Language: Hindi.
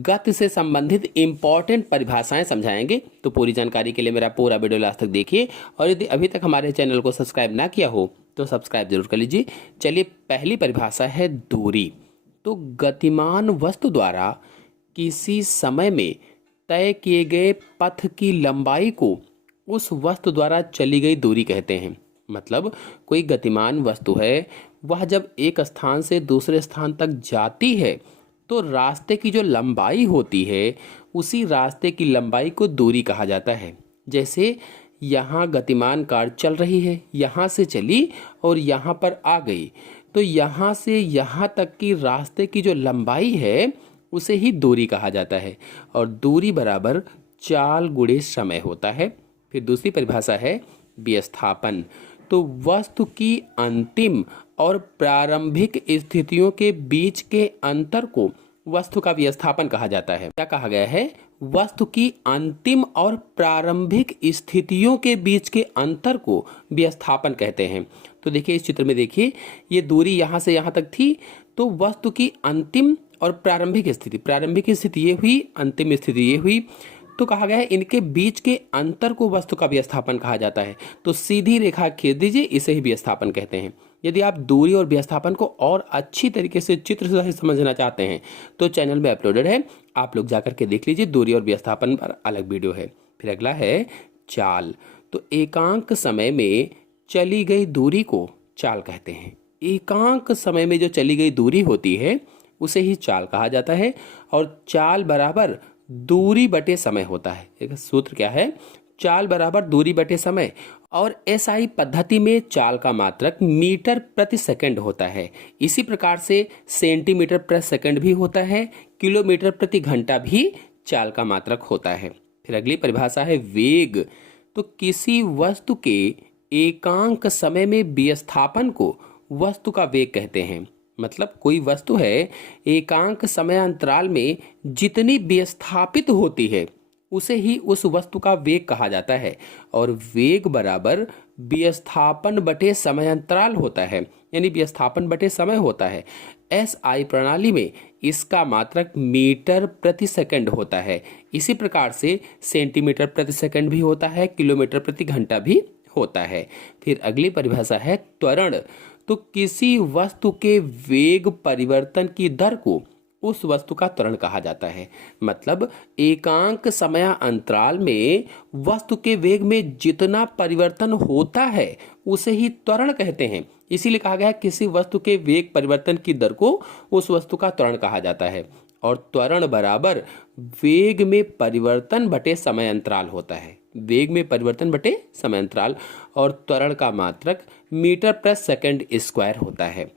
गति से संबंधित इंपॉर्टेंट परिभाषाएं समझाएंगे। तो पूरी जानकारी के लिए मेरा पूरा वीडियो लास्ट तक देखिए, और यदि अभी तक हमारे चैनल को सब्सक्राइब ना किया हो तो सब्सक्राइब जरूर कर लीजिए। चलिए, पहली परिभाषा है दूरी। तो गतिमान वस्तु द्वारा किसी समय में तय किए गए पथ की लंबाई को उस वस्तु द्वारा चली गई दूरी कहते हैं। मतलब कोई गतिमान वस्तु है, वह जब एक स्थान से दूसरे स्थान तक जाती है तो रास्ते की जो लंबाई होती है उसी रास्ते की लंबाई को दूरी कहा जाता है। जैसे यहाँ गतिमान कार चल रही है, यहाँ से चली और यहाँ पर आ गई, तो यहाँ से यहाँ तक की रास्ते की जो लंबाई है उसे ही दूरी कहा जाता है, और दूरी बराबर चाल गुणे समय होता है। फिर दूसरी परिभाषा है विस्थापन। तो वस्तु की अंतिम और प्रारंभिक स्थितियों के बीच के अंतर को वस्तु का विस्थापन कहा जाता है। क्या कहा गया है? वस्तु की अंतिम और प्रारंभिक स्थितियों के बीच के अंतर को विस्थापन कहते हैं। तो देखिए, इस चित्र में देखिए, ये दूरी यहाँ से यहाँ तक थी, तो वस्तु की अंतिम और प्रारंभिक स्थिति ये हुई, अंतिम स्थिति ये हुई, तो कहा गया है इनके बीच के अंतर को वस्तु का विस्थापन कहा जाता है। तो सीधी रेखा खींच दीजिए, इसे ही विस्थापन कहते हैं। यदि आप दूरी और विस्थापन को और अच्छी तरीके से चित्र से समझना चाहते हैं तो चैनल में अपलोडेड है, आप लोग जाकर के देख लीजिए। दूरी और विस्थापन पर अलग वीडियो है। फिर अगला है चाल। तो एकांक समय में चली गई दूरी को चाल कहते हैं। एकांक समय में जो चली गई दूरी होती है उसे ही चाल कहा जाता है, और चाल बराबर दूरी बटे समय होता है। एक सूत्र क्या है? चाल बराबर दूरी बटे समय। और एसआई पद्धति में चाल का मात्रक मीटर प्रति सेकंड होता है। इसी प्रकार से सेंटीमीटर प्रति सेकंड भी होता है, किलोमीटर प्रति घंटा भी चाल का मात्रक होता है। फिर अगली परिभाषा है वेग। तो किसी वस्तु के एकांक समय में विस्थापन को वस्तु का वेग कहते हैं। मतलब कोई वस्तु है, एकांक समय अंतराल में जितनी विस्थापित होती है उसे ही उस वस्तु का वेग कहा जाता है, और वेग बराबर विस्थापन बटे समय अंतराल होता है, यानी विस्थापन बटे समय होता है। एसआई प्रणाली में इसका मात्रक मीटर प्रति सेकंड होता है। इसी प्रकार से सेंटीमीटर प्रति सेकंड भी होता है, किलोमीटर प्रति घंटा भी होता है। फिर अगली परिभाषा है त्वरण। तो किसी वस्तु के वेग परिवर्तन की दर को उस वस्तु का त्वरण कहा जाता है। मतलब एकांक समय अंतराल में वस्तु के वेग में जितना परिवर्तन होता है उसे ही त्वरण कहते हैं। इसीलिए कहा गया है किसी वस्तु के वेग परिवर्तन की दर को उस वस्तु का त्वरण कहा जाता है, और त्वरण बराबर वेग में परिवर्तन बटे समय अंतराल होता है। वेग में परिवर्तन बटे समय अंतराल, और त्वरण का मात्रक मीटर प्रति सेकंड स्क्वायर होता है।